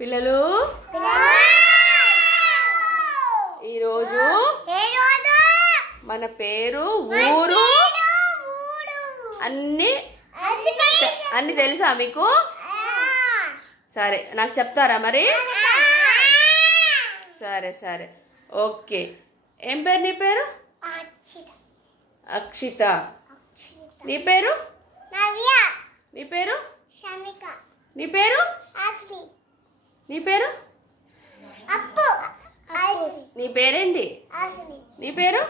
పిల్లలు ఈరోజు మన పేరు ఊరు అన్ని తెలుసా మీకు? సరే నాకు చెప్తారా మరి? సరే సరే ఓకే. ఏం పేరు నీ పేరు? అక్షిత. నీ పేరు? నీ పేరు? నీ పేరు? నీ పేరు? నీ పేరేంటి? నీ పేరు?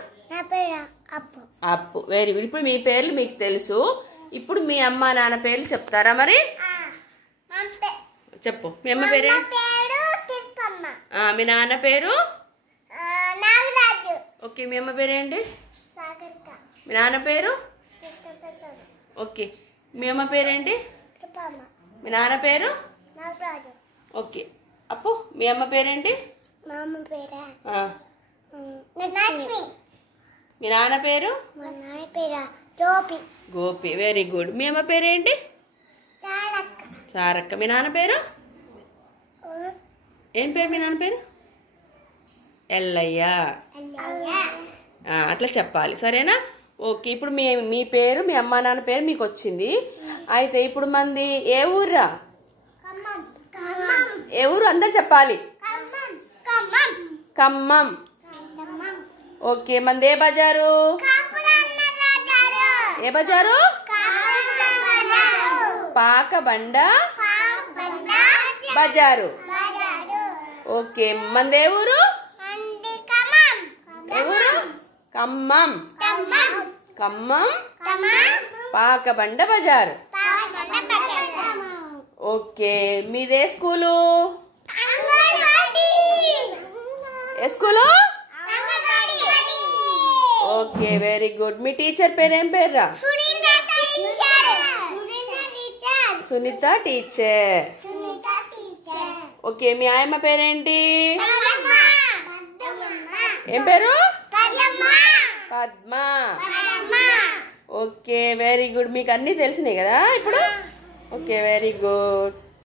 అప్పు. Very good. ఇప్పుడు మీ పేర్లు మీకు తెలుసు. ఇప్పుడు మీ అమ్మ నాన్న పేర్లు చెప్తారా మరి? చెప్పు. మీ అమ్మ పేరు? మీ నాన్న పేరు? ఓకే. మీ అమ్మ పేరేంటి? మీ నాన్న పేరు? ఓకే. మీ అమ్మ పేరేంటి? మీ నాన్న పేరు? ఓకే. అప్పు మీ అమ్మ పేరేంటి? మీ నాన్న పేరు? గోపి. Very good. మీ అమ్మ పేరేంటి? సారక్క. మీ నాన్న పేరు? ఏం పేరు మీ నాన్న పేరు? ఎల్లయ్య. అట్లా చెప్పాలి, సరేనా? ఓకే. ఇప్పుడు మీ పేరు, మీ అమ్మా నాన్న పేరు మీకు వచ్చింది. అయితే ఇప్పుడు మంది ఏ ఊర్రా? ఏ ఊరు అందరు చెప్పాలి. ఖమ్మం. ఓకే. మంది ఏ బజారు? ఏ బజారు? పాకబండ బజారు. ఓకే. మంది ఏ ఊరు? ఏ ఊరు? ఖమ్మం. ఖమ్మం పాకబండ బజారు. ఓకే. మీదే స్కూలు? ఏ స్కూలు? ఓకే. Very good. మీ టీచర్ పేరు ఏం పేర్రా? సునీత టీచర్. ఓకే. మీ ఆయమ్మ పేరేంటి? ఏం పేరు? పద్మ. ఓకే. Very good. మీకు అన్నీ తెలిసినాయి కదా ఇప్పుడు? ఓకే. Very good.